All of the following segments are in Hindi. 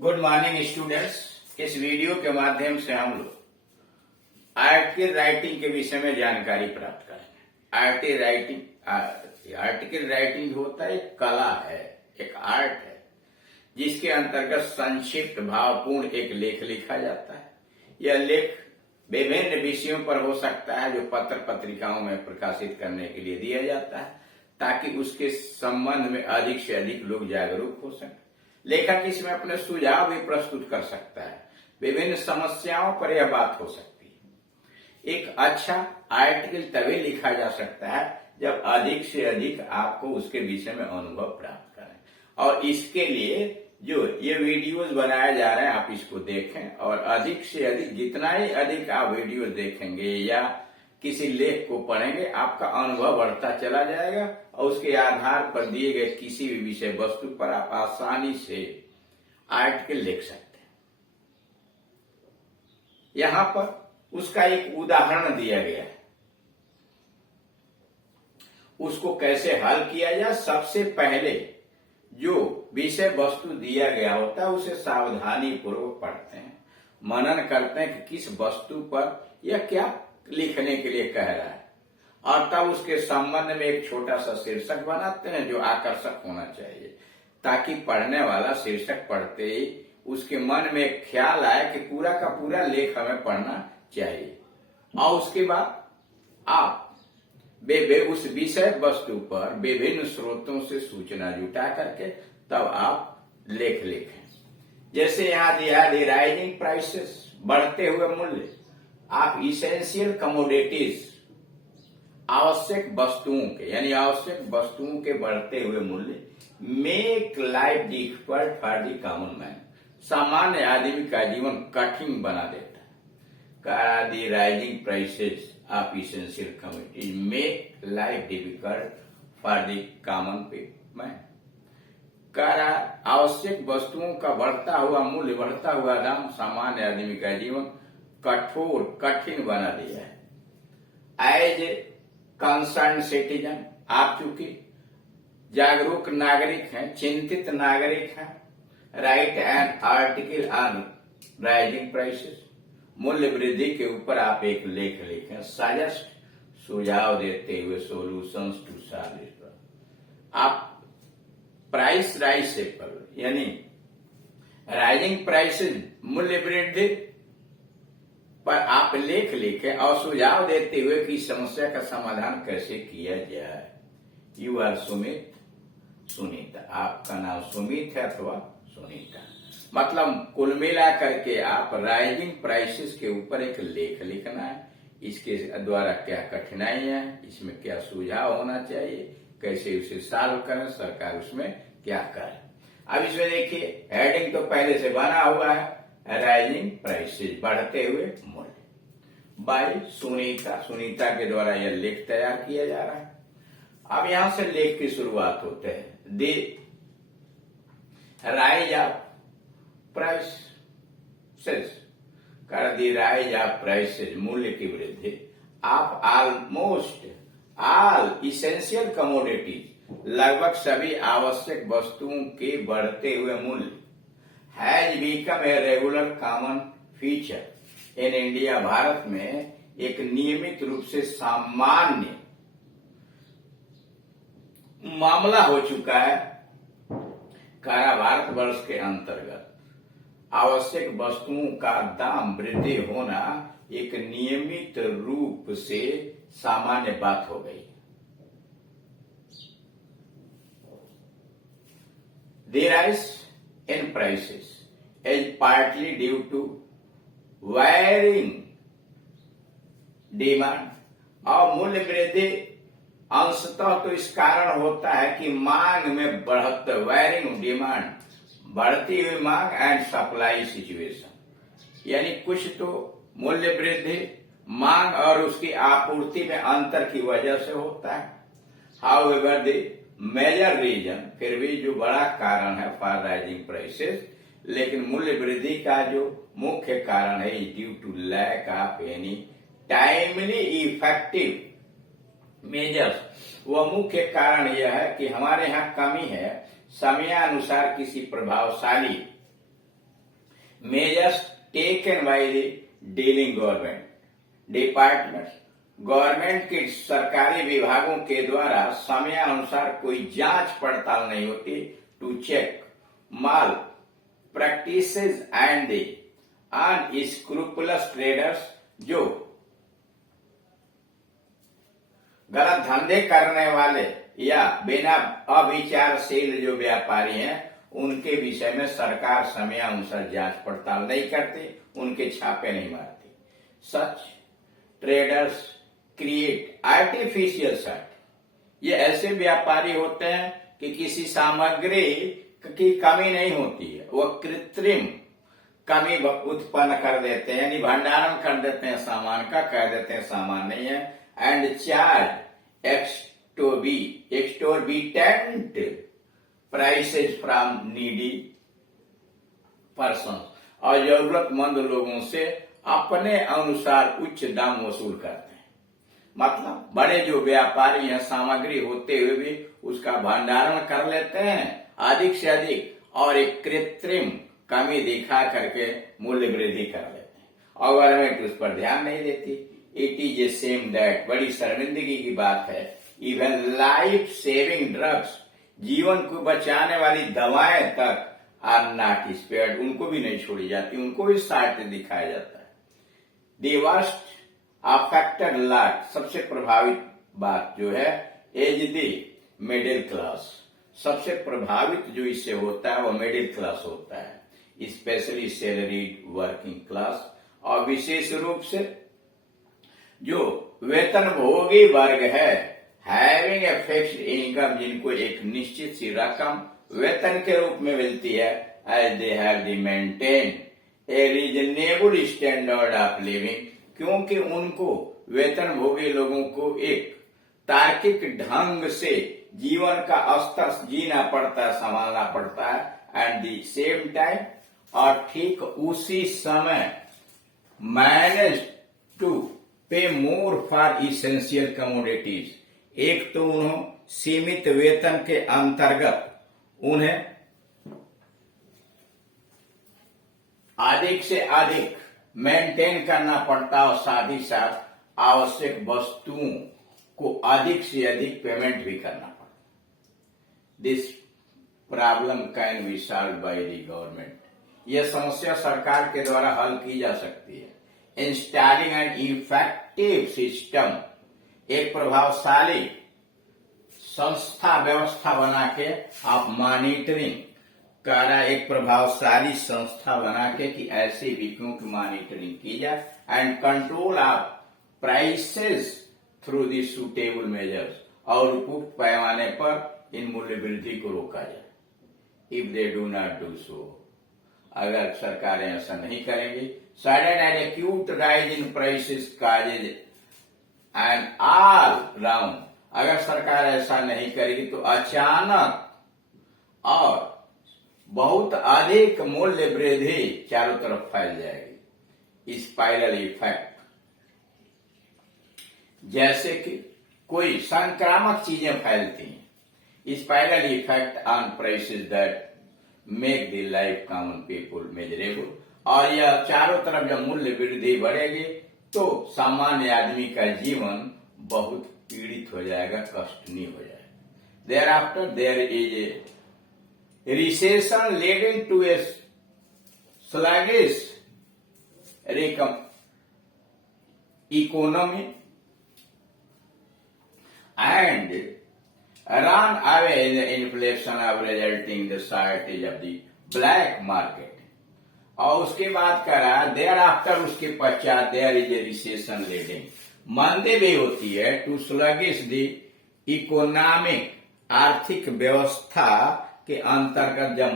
Good morning students. इस वीडियो के माध्यम से हम लोग आर्टिकल राइटिंग के विषय में जानकारी प्राप्त करेंगे। आर्टिकल राइटिंग होता है एक कला है, एक आर्ट है, जिसके अंतर्गत संक्षिप्त भावपूर्ण एक लेख लिखा जाता है। यह लेख विभिन्न विषयों पर हो सकता है जो पत्र पत्रिकाओं में प्रकाशित करने के लिए दिया जाता है, ताकि उसके संबंध में अधिक से अधिक लोग जागरूक हो सकें। लेखक इसमें अपने सुझाव भी प्रस्तुत कर सकता है। विभिन्न समस्याओं पर यह बात हो सकती है। एक अच्छा आर्टिकल तभी लिखा जा सकता है जब अधिक से अधिक आपको उसके विषय में अनुभव प्राप्त करें, और इसके लिए जो ये वीडियोस बनाए जा रहे हैं आप इसको देखें, और अधिक से अधिक जितना ही अधिक आप वीडियो देखेंगे या किसी लेख को पढ़ेंगे आपका अनुभव बढ़ता चला जाएगा, और उसके आधार पर दिए गए किसी भी विषय वस्तु पर आप आसानी से आर्टिकल लिख सकते हैं। यहां पर उसका एक उदाहरण दिया गया है, उसको कैसे हल किया जाए। सबसे पहले जो विषय वस्तु दिया गया होता है उसे सावधानी पूर्वक पढ़ते हैं, मनन करते हैं कि किस वस्तु पर यह क्या लिखने के लिए कह रहा है, और तब उसके संबंध में एक छोटा सा शीर्षक बनाते हैं जो आकर्षक होना चाहिए, ताकि पढ़ने वाला शीर्षक पढ़ते ही उसके मन में एक ख्याल आए कि पूरा का पूरा लेख हमें पढ़ना चाहिए। और उसके बाद आप उस विषय वस्तु पर विभिन्न स्रोतों से सूचना जुटा करके तब आप लेख लिखें। जैसे यहाँ दिया है राइजिंग प्राइसेस, बढ़ते हुए मूल्य। आप इसेंशियल कमोडिटीज, आवश्यक वस्तुओं के यानी आवश्यक वस्तुओं के बढ़ते हुए मूल्य make life difficult for the common man, सामान्य आदमी का जीवन कठिन बना देता है। The rising prices of essential commodities make life difficult for the common man. आवश्यक वस्तुओं का बढ़ता हुआ मूल्य, बढ़ता हुआ दाम सामान्य आदमी का जीवन कठोर कठिन बना दिया है। एज ए कंसर्न सिटीजन, आप चूंकि जागरूक नागरिक हैं, चिंतित नागरिक हैं, right an article on rising prices, मूल्य वृद्धि के ऊपर आप एक लेख लिखें। सजेस्ट, सुझाव देते हुए सोल्यूशंस टू सॉल्व इट। आप प्राइस राइज से पर यानी राइजिंग प्राइसेस, मूल्य वृद्धि पर आप लेख लिखें और सुझाव देते हुए कि समस्या का समाधान कैसे किया जाए। यू आर सुमित, सुनीता, आपका नाम सुमित है अथवा सुनीता। मतलब कुल मिला करके आप राइजिंग प्राइसेस के ऊपर एक लेख लिखना है। इसके द्वारा क्या कठिनाई है, इसमें क्या सुझाव होना चाहिए, कैसे उसे सॉल्व करें, सरकार उसमें क्या करे। अब इसमें देखिए हेडिंग तो पहले से बना हुआ है, राइजिंग प्राइसेस, बढ़ते हुए मूल्य, बाय सुनीता। सुनीता के द्वारा यह लेख तैयार किया जा रहा है। अब यहां से लेख की शुरुआत होते हैं। दी राइज ऑफ प्राइसेस, कर दी राइज ऑफ प्राइसेस, मूल्य की वृद्धि। आप ऑलमोस्ट ऑल इसेंशियल कमोडिटीज, लगभग सभी आवश्यक वस्तुओं के बढ़ते हुए मूल्य has become a regular common feature in India, Bharat में एक नियमित रूप से सामान्य मामला हो चुका है। भारतवर्ष के अंतर्गत आवश्यक वस्तुओं का दाम वृद्धि होना एक नियमित रूप से सामान्य बात हो गई। The rise in prices is partly due to varying demand, और मूल्य वृद्धि अंशतः तो इस कारण होता है कि मांग में बढ़त, वैरिंग डिमांड, बढ़ती हुई मांग, एंड सप्लाई सिचुएशन, यानी कुछ तो मूल्य वृद्धि मांग और उसकी आपूर्ति में अंतर की वजह से होता है। हाउएवर द मेजर रीजन, फिर भी जो बड़ा कारण है फॉर राइजिंग प्राइसेस, लेकिन मूल्य वृद्धि का जो मुख्य कारण है due to lack of any timely effective measures, वह मुख्य कारण यह है कि हमारे यहाँ कमी है समयानुसार किसी प्रभावशाली measures taken by the dealing government department, government के सरकारी विभागों के द्वारा समयानुसार कोई जांच पड़ताल नहीं होती to check malpractices and the unscrupulous traders, जो गलत धंधे करने वाले या बिना अविचारशील जो व्यापारी हैं उनके विषय में सरकार समयानुसार जांच पड़ताल नहीं करती, उनके छापे नहीं मारती। सच ट्रेडर्स क्रिएट आर्टिफिशियल सर्ट, ये ऐसे व्यापारी होते हैं कि किसी सामग्री की कमी नहीं होती है, वो कृत्रिम कमी उत्पन्न कर देते हैं, यानी भंडारण कर देते हैं सामान का, कह देते हैं सामान नहीं है, and charge exorbitant prices from needy person, और जरूरतमंद लोगों से अपने अनुसार उच्च दाम वसूल करते हैं। मतलब बड़े जो व्यापारी हैं सामग्री होते हुए भी उसका भंडारण कर लेते हैं अधिक से अधिक और एक कृत्रिम कमी दिखा करके मूल्य वृद्धि कर लेते हैं, और गवर्नमेंट उस पर ध्यान नहीं देती। It is a same that, बड़ी शर्मिंदगी की बात है, इवन लाइफ सेविंग ड्रग्स, जीवन को बचाने वाली दवाएं तक आर नॉट स्पेयर्ड, उनको भी नहीं छोड़ी जाती, उनको भी साथ दिखाया जाता है। दी वर्स्ट अफेक्टेड लाट, सबसे प्रभावित बात जो है एज दी मिडिल क्लास, सबसे प्रभावित जो इससे होता है वो मिडिल क्लास होता है, स्पेशली सैलरीड वर्किंग क्लास, और विशेष रूप से जो वेतनभोगी वर्ग है, हैविंग ए फिक्स्ड इनकम, जिनको एक निश्चित सी रकम वेतन के रूप में मिलती है, as they have to maintain a reasonable standard of living, क्योंकि उनको वेतनभोगी लोगों को एक तार्किक ढंग से जीवन का स्तर जीना पड़ता है, संभालना पड़ता है, एंड दी सेम टाइम, और ठीक उसी समय मैनेज टू पे मोर फॉर इसेंशियल कमोडिटीज, एक तो उन्हें सीमित वेतन के अंतर्गत उन्हें अधिक से अधिक मेंटेन करना पड़ता और साथ ही साथ आवश्यक वस्तुओं को अधिक से अधिक पेमेंट भी करना पड़ता। This problem can be solve by the government, यह समस्या सरकार के द्वारा हल की जा सकती है। इंस्टॉलिंग एन इफेक्टिव सिस्टम, एक प्रभावशाली संस्था व्यवस्था बना के आप मॉनिटरिंग करा, एक प्रभावशाली संस्था बना के कि ऐसे बिक्रियों की मॉनिटरिंग की जाए, and control of prices through the suitable measures, और उपयुक्त पैमाने पर इन मूल्य वृद्धि को रोका जाए। If they do not do so, अगर सरकारें ऐसा नहीं करेंगी, sudden and acute rise in prices causes and all round, अगर सरकार ऐसा नहीं करेगी तो अचानक और बहुत अधिक मूल्य वृद्धि चारों तरफ फैल जाएगी। स्पाइरल इफेक्ट, जैसे कि कोई संक्रामक चीजें फैलती हैं, spiral effect on prices that make the life common people measurable, और यह चारों तरफ जब मूल्य वृद्धि बढ़ेगी तो सामान्य आदमी का जीवन बहुत पीड़ित हो जाएगा, कष्टनीय हो जाएगा। Thereafter there is a recession leading to a sluggish economy and run away in the inflation of resulting the shortage of the black market, और उसके बाद करा देयर आफ्टर, उसके पश्चात there is a recession leading, मंदी भी होती है, टू स्लगिश द इकोनॉमिक, आर्थिक व्यवस्था के अंतर्गत जब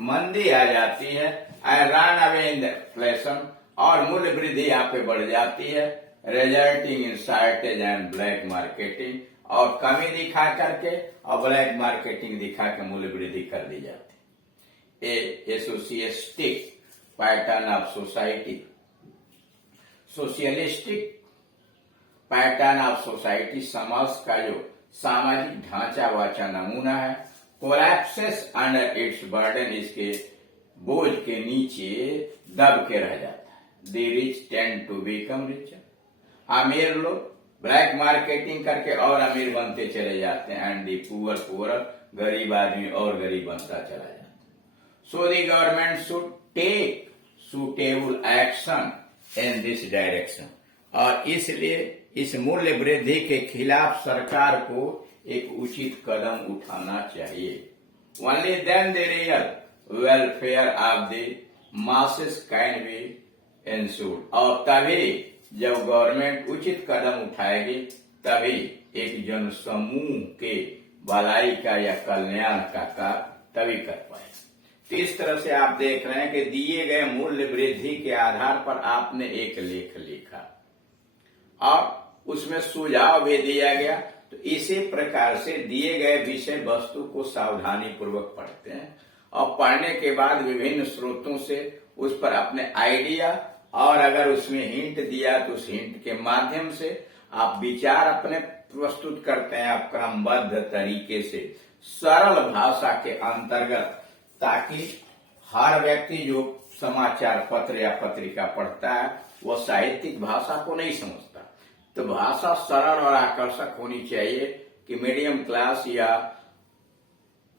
मंदी आ जाती है, रन अवे इन इन्फ्लेशन, और मूल्य वृद्धि यहाँ पे बढ़ जाती है, resulting in shortage and black marketing, और कमी दिखा करके और ब्लैक मार्केटिंग दिखा के मूल्य वृद्धि कर दी जाती है। Socialistic pattern of society, socialistic pattern of society, समाज का जो सामाजिक ढांचा वाचा नमूना है, कोलैप्सेस अंडर इट्स बर्डन, इसके बोझ के नीचे दब के रह जाता है। The rich tend to become richer. अमीर लोग ब्लैक मार्केटिंग करके और अमीर बनते चले जाते हैं, एंड दी पुअर गरीब आदमी और गरीब बनता चला जाता है। So the government should take suitable action in this direction. और इसलिए इस मूल्य वृद्धि के खिलाफ सरकार को एक उचित कदम उठाना चाहिए। Only then the real welfare of the masses can be ensured. और तभी जब गवर्नमेंट उचित कदम उठाएगी तभी एक जन समूह के भलाई का या कल्याण का कार्य तभी कर पाएगी। तो इस तरह से आप देख रहे हैं कि दिए गए मूल्य वृद्धि के आधार पर आपने एक लेख लिखा और उसमें सुझाव भी दिया गया। तो इसी प्रकार से दिए गए विषय वस्तु को सावधानी पूर्वक पढ़ते हैं और पढ़ने के बाद विभिन्न स्रोतों से उस पर अपने आइडिया और अगर उसमें हिंट दिया तो उस हिंट के माध्यम से आप विचार अपने प्रस्तुत करते हैं आप क्रमबद्ध तरीके से सरल भाषा के अंतर्गत, ताकि हर व्यक्ति जो समाचार पत्र या पत्रिका पढ़ता है वो साहित्यिक भाषा को नहीं समझता। तो भाषा सरल और आकर्षक होनी चाहिए कि मीडियम क्लास या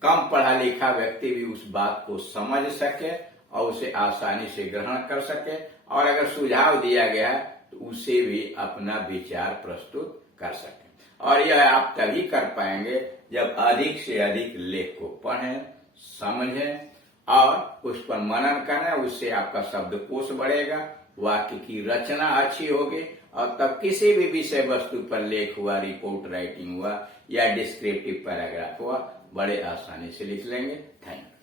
कम पढ़ा लिखा व्यक्ति भी उस बात को समझ सके और उसे आसानी से ग्रहण कर सके, और अगर सुझाव दिया गया है तो उसे भी अपना विचार प्रस्तुत कर सके। और यह आप तभी कर पाएंगे जब अधिक से अधिक लेख को पढ़ें, समझें और उस पर मनन करें। उससे आपका शब्दकोश बढ़ेगा, वाक्य की रचना अच्छी होगी और तब किसी भी विषय वस्तु पर लेख हुआ, रिपोर्ट राइटिंग हुआ या डिस्क्रिप्टिव पैराग्राफ हुआ, बड़े आसानी से लिख लेंगे। Thank you.